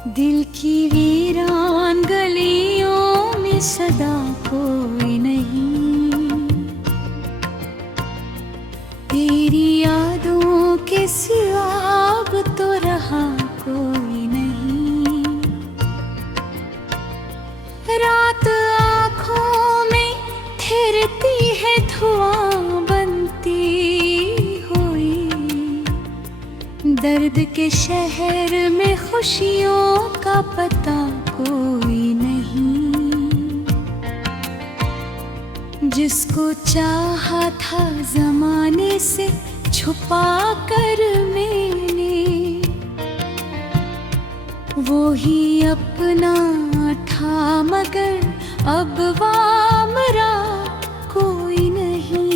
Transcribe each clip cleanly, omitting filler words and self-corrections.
दिल की वीरान गलियों में सदा कोई नहीं, तेरी यादों के सिवा अब तो रहा कोई नहीं। रात आँखों में ठहरती है धुआं बनती हुई, दर्द के शहर में खुशियों का पता कोई नहीं। जिसको चाहा था जमाने से छुपा कर मैंने, वो ही अपना था मगर अब वामरा कोई नहीं।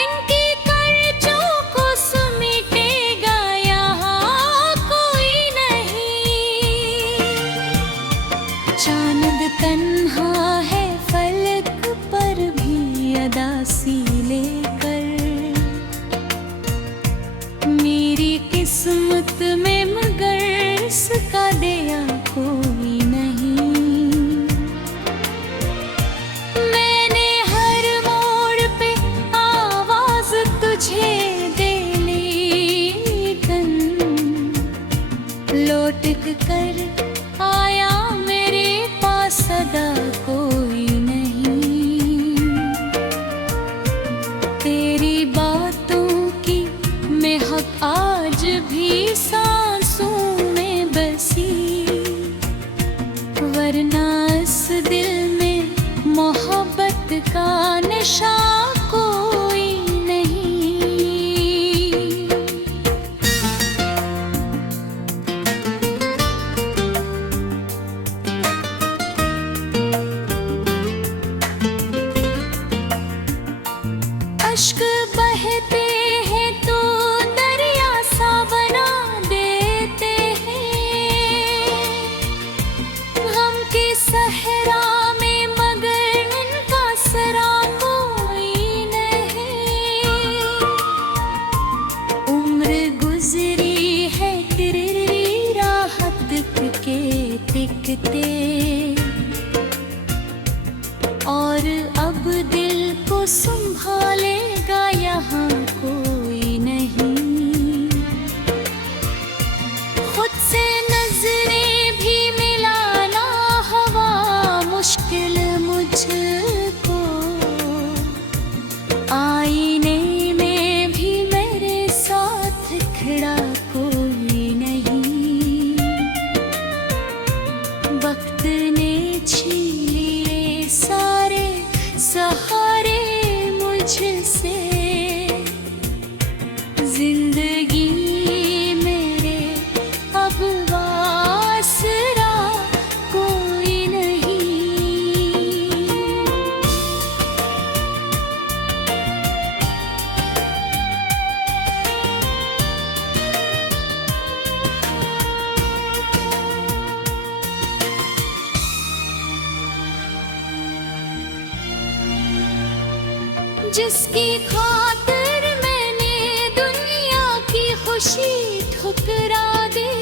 इनकी कर्जों को समेटेगा यहाँ कोई नहीं। चांद तन्हा है फलक पर भी अदासी लेकर, मेरी किस्मत में मगर इसका दिया कोई नहीं। लौट कर आया मेरे पास सदा कोई नहीं। तेरी बातों की महक आज भी सांसों में बसी, वरना इस दिल में मोहब्बत का नशा कोई नहीं। अश्क बहते हैं तो दरिया सा बना देते हैं, गम के सहरा में मगर इनका सरा कोई नहीं। उम्र गुजरी है तेरी राहत के टिकते, और अब दिल को संभालेगा यहाँ कोई नहीं। खुद से नजरें भी मिलाना हवा मुश्किल मुझको, आईने में भी मेरे साथ खड़ा कोई नहीं। वक्त ने छीन लिए सारे सहारे मुझसे, जिंदगी मेरे अब आसरा कोई नहीं। जिसकी खातिर मैंने दुनिया की खुशी ठुकरा दी,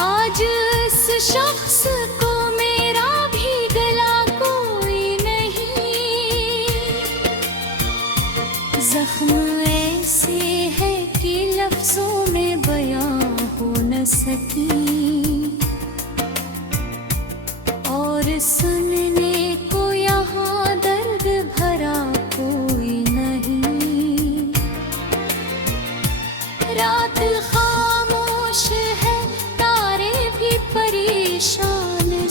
आज इस शख्स को मेरा भी गला कोई नहीं। जख्म ऐसे है कि लफ्जों में बयां हो न सकी, और सुनने को यहाँ दर्द भरा कोई नहीं। रात खामोश है, तारे भी परेशान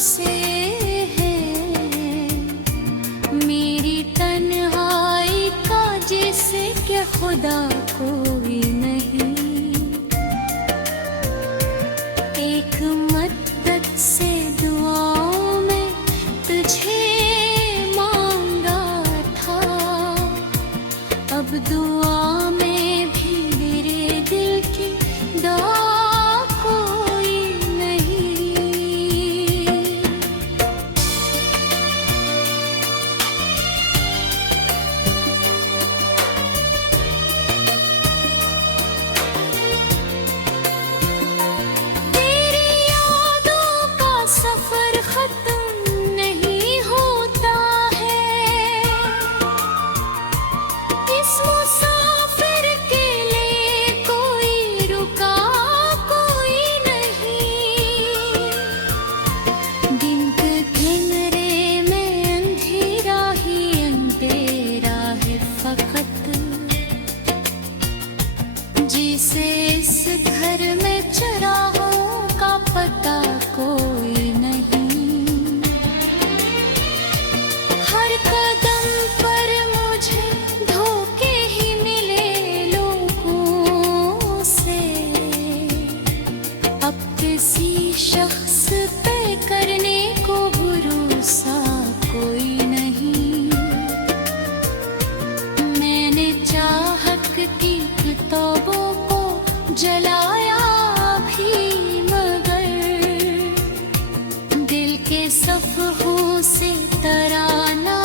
से तराना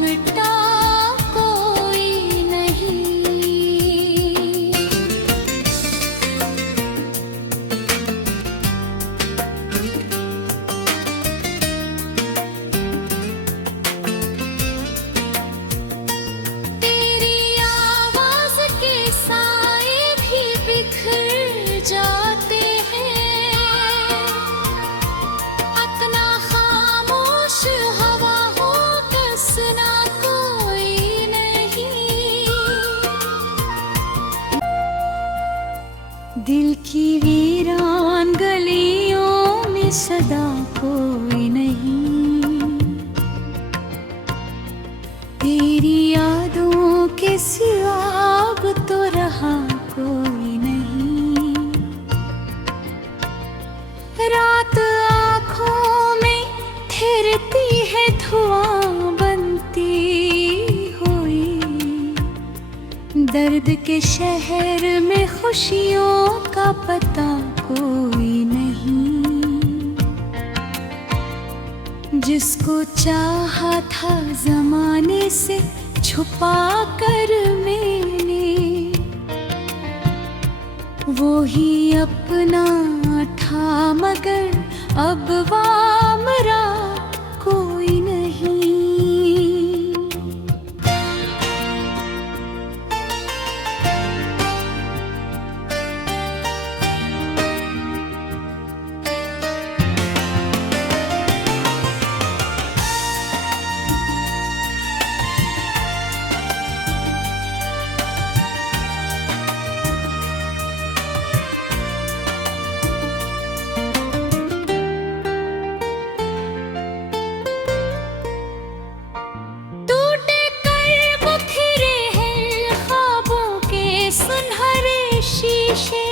मिटा कोई नहीं। तेरी आवाज के साए भी बिखर जाते हैं, अतना खामोश हवा हो कसना कोई नहीं। दिल की वीरान गलियों में सदा कोई नहीं, तेरी यादों के सिवा अब तो रहा कोई नहीं। रात आँखों में ठहरती है धुआं बनती हुई, दर्द के शहर में खुशियों का पता कोई नहीं। जिसको चाहा था जमाने से छुपा कर मैंने, वो ही अपना था मगर अब वामरा कोई नहीं। टूटे कर बिखरे हैं ख्वाबों के सुनहरे शीशे,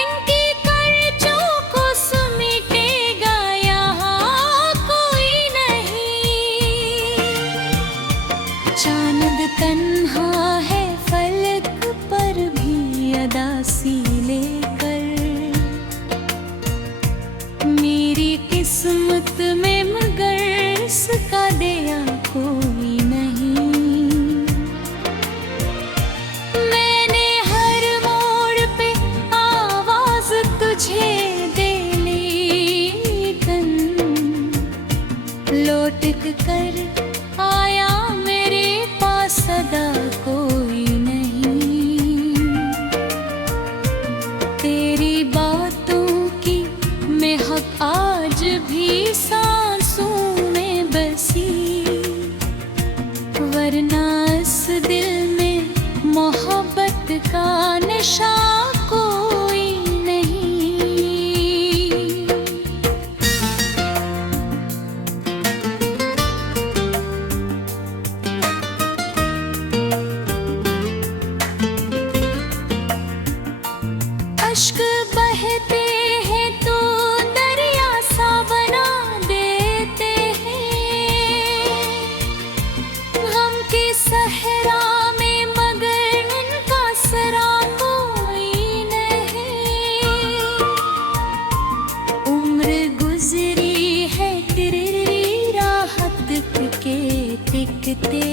इनकी कर्जों को समेटेगा यहाँ कोई नहीं। चांद तन्हा है फलक पर भी अदासी लेकर, मेरी किस्मत में मगर इसका दिया कोई नहीं। मैंने हर मोड़ पे आवाज तुझे दे लेकिन लौट कर आया मेरे पास सदा कोई नहीं। तेरी बातों की महक आज भी सांसों में बसी, वरना इस दिल में मोहब्बत का नशा कोई नहीं। अश्क बहते हैं तो दरिया सा बना देते हैं, गम के सहरा में मगर इनका सरा कोई नहीं। उम्र गुजरी है तेरी राहत के टिकते,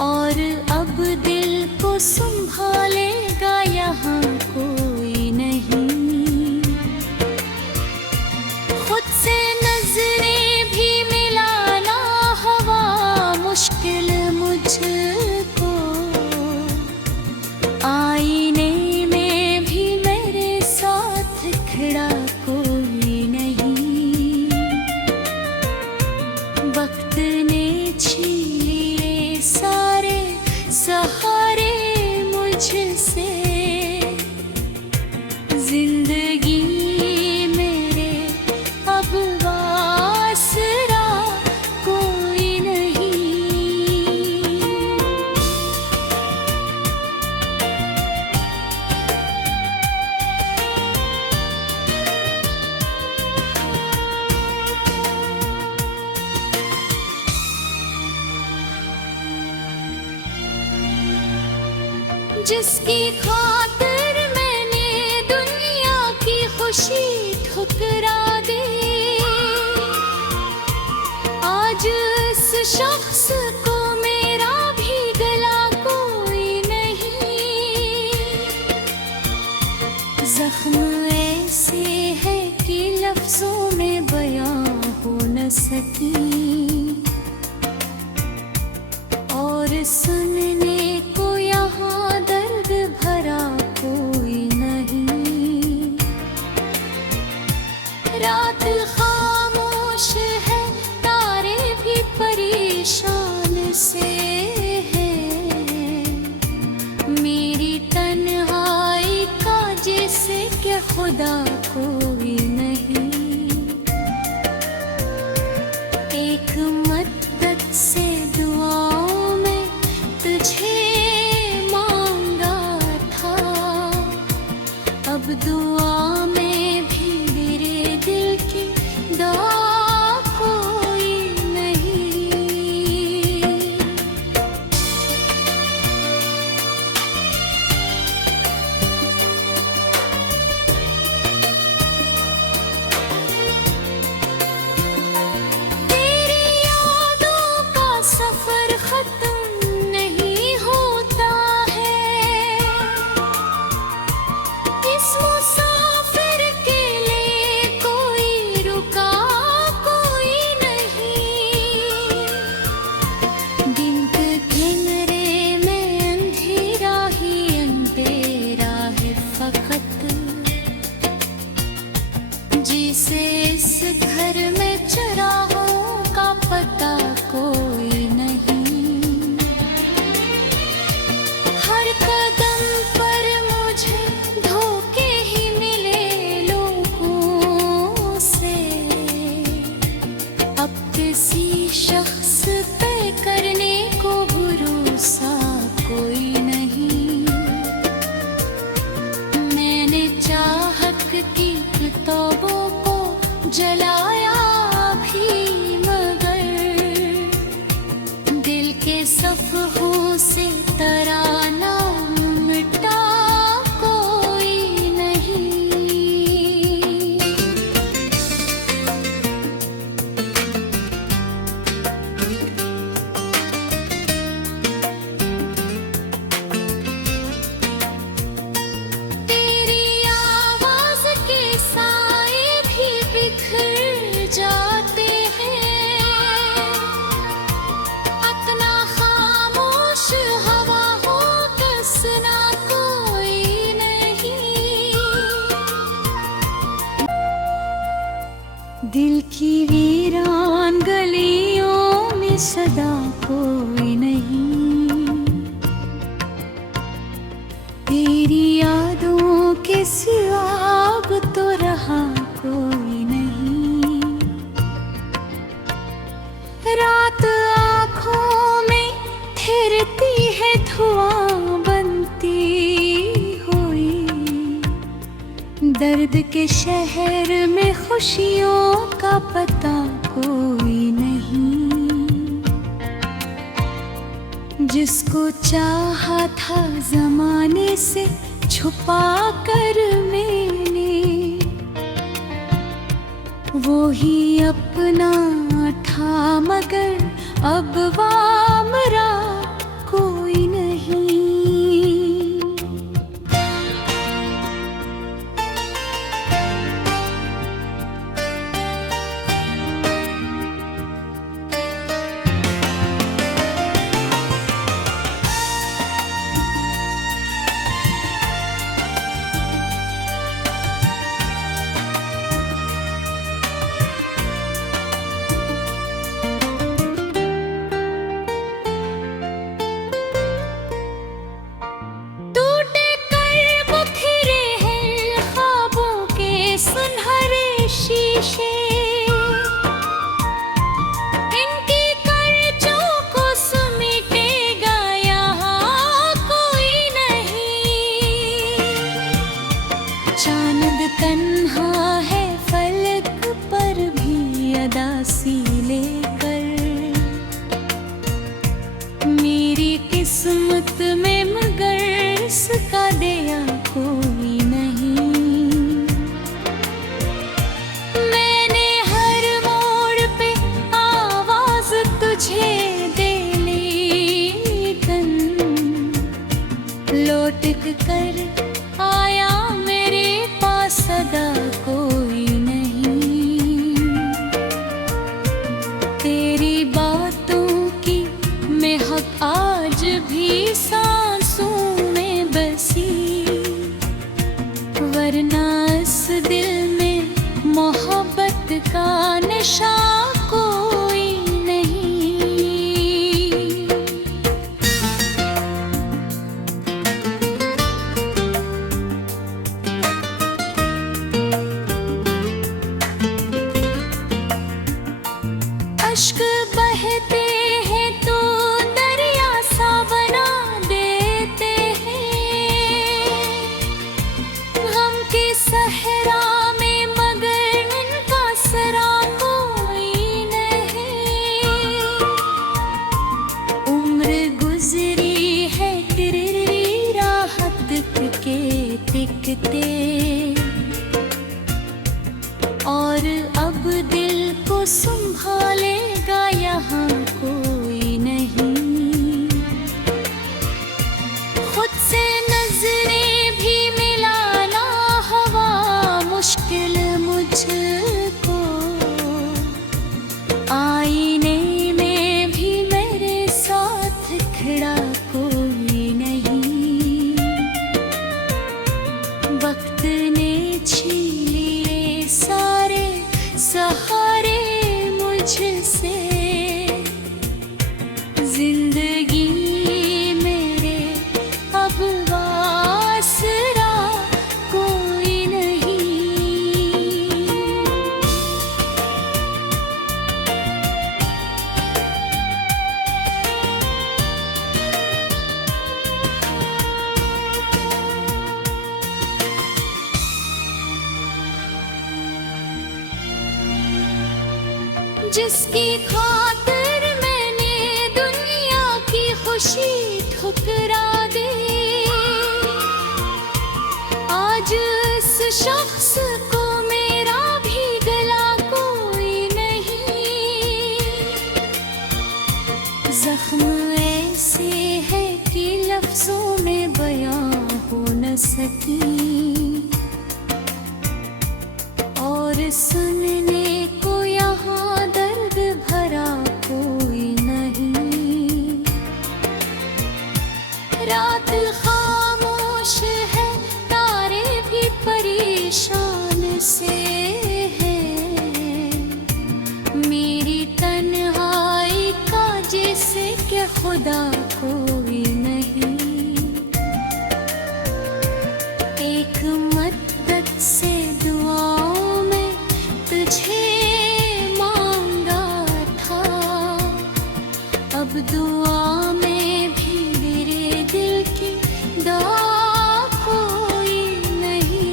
और अब दिल को संभालेगा यहाँ कोई नहीं। खुद से नजरें भी मिलाना हवा मुश्किल मुझको, आईने में भी मेरे साथ खड़ा कोई नहीं। वक्त ने छीन लिए सारे सहारे मुझसे, जिंदगी मेरे अब आसरा कोई नहीं। जिसकी खातिर मैंने दुनिया की खुशी ठुकरा दे। आज इस शख्स को मेरा भी गला कोई नहीं। जख्म ऐसे है कि लफ्जों में बयां हो न सकी, और सुनने को यहाँ दर्द भरा कोई नहीं। रात खामोश है, तारे भी परेशान से हैं। मेरी तन्हाई का जैसे कि खुदा कोई नहीं। एक मद्दत से दुआओं में तुझे मांगा था, अब दुआ में भी मेरे दिल की दुआ कोई नहीं। तेरी यादों का सफर खत्म नहीं होता है। इस मुसाफिर के लिए कोई रुका कोई नहीं। दिन के घेरे में अंधेरा ही अंधेरा है फकत, जिसे इस घर में चराहों का पता कोई नहीं। हर कदम पर मुझे धोखे ही मिले लोगों से। अब किसी शख्स पे करने को भरोसा कोई नहीं। मैंने चाहत की किताबों को जलाया भी, मगर दिल के सफ़हों से तराना मिटा कोई नहीं। तेरी आवाज़ के साए भी बिखर जाते हैं। इतना खामोश हवा हो कसना कोई नहीं। दिल की वीरान गलियों में सदा कोई नहीं। तेरी यादों के सिवा अब तो रहा कोई नहीं। रात आँखों में ठहरती है धुआं बनती हुई। दर्द के शहर में खुशियों का पता कोई नहीं। जिसको चाहा था जमाने से छुपा कर मैंने, वो ही अपना था मगर अब वामरा कोई नहीं। किस्मत में मगर इसका दिया कोई नहीं। और अब दिल को संभालेगा यहाँ कोई नहीं। खुद से नजरें भी मिलाना हवा मुश्किल मुझको, आईने में भी मेरे साथ खड़ा कोई नहीं। वक्त ने छीन लिए सारे सहारे मुझसे, जिंदगी मेरे अब आसरा कोई नहीं। जिसकी खातिर मैंने दुनिया की खुशी ठुकरा दी, आज इस शख्स को मेरा भी गला कोई नहीं। जख्म ऐसे है कि लफ्जों में बयां हो न सकी, और सुनने को यहाँ दर्द भरा कोई नहीं। रात खामोश है, तारे भी परेशान से हैं। मेरी तन्हाई का जैसे कि खुदा कोई नहीं। एक मदद से दुआओं में तुझे मांगा था, अब दुआ में भी मेरे दिल की दुआ कोई नहीं।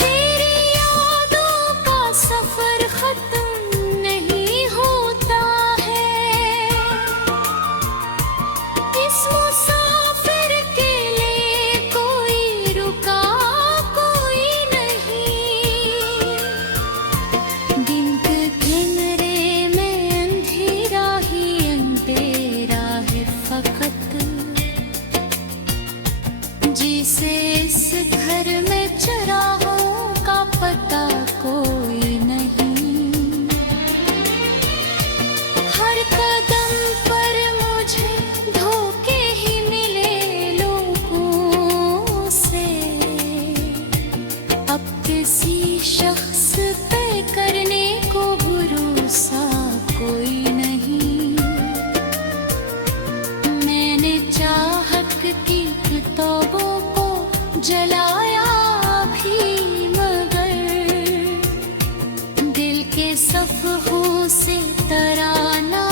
तेरी यादों का सफर खत्म नहीं होता है, इस मुसाफिर के लिए कोई रुका कोई नहीं। दिन के घेरे में अंधेरा ही अंधेरा है फकत, जिसे इस घर में चराहों का पता कोई नहीं। हर कदम पर मुझे धोखे ही मिले लोगों से, अब किसी शख्स पे करने को भरोसा कोई नहीं। मैंने चाहत की किताबों को जलाया भी, मगर दिल के सफ़हों से तराना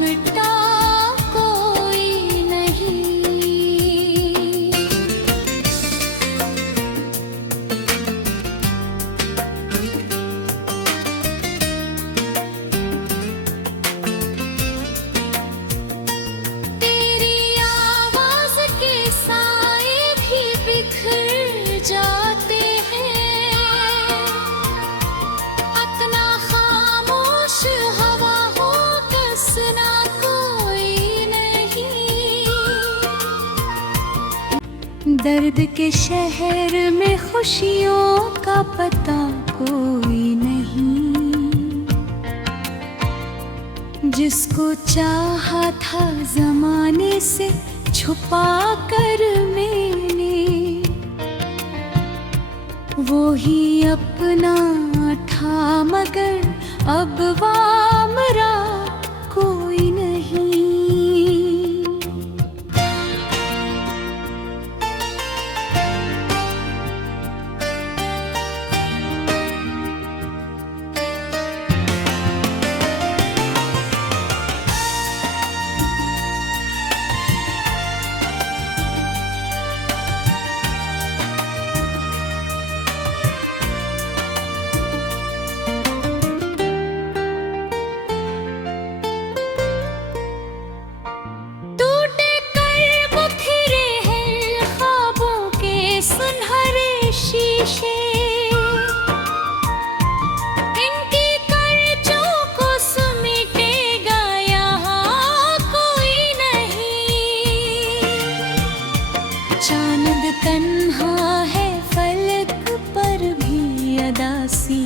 मिटा कोई नहीं। तेरी आवाज़ के साए भी बिखर जाते हैं, अपना खामोश हवा हो कसना कोई नहीं। दर्द के शहर में खुशियों का पता कोई नहीं। जिसको चाहा था जमाने से छुपा कर मैंने, वो ही अपना था मगर अब वामरा कोई नहीं। चांद तन्हा है फलक पर भी अदासी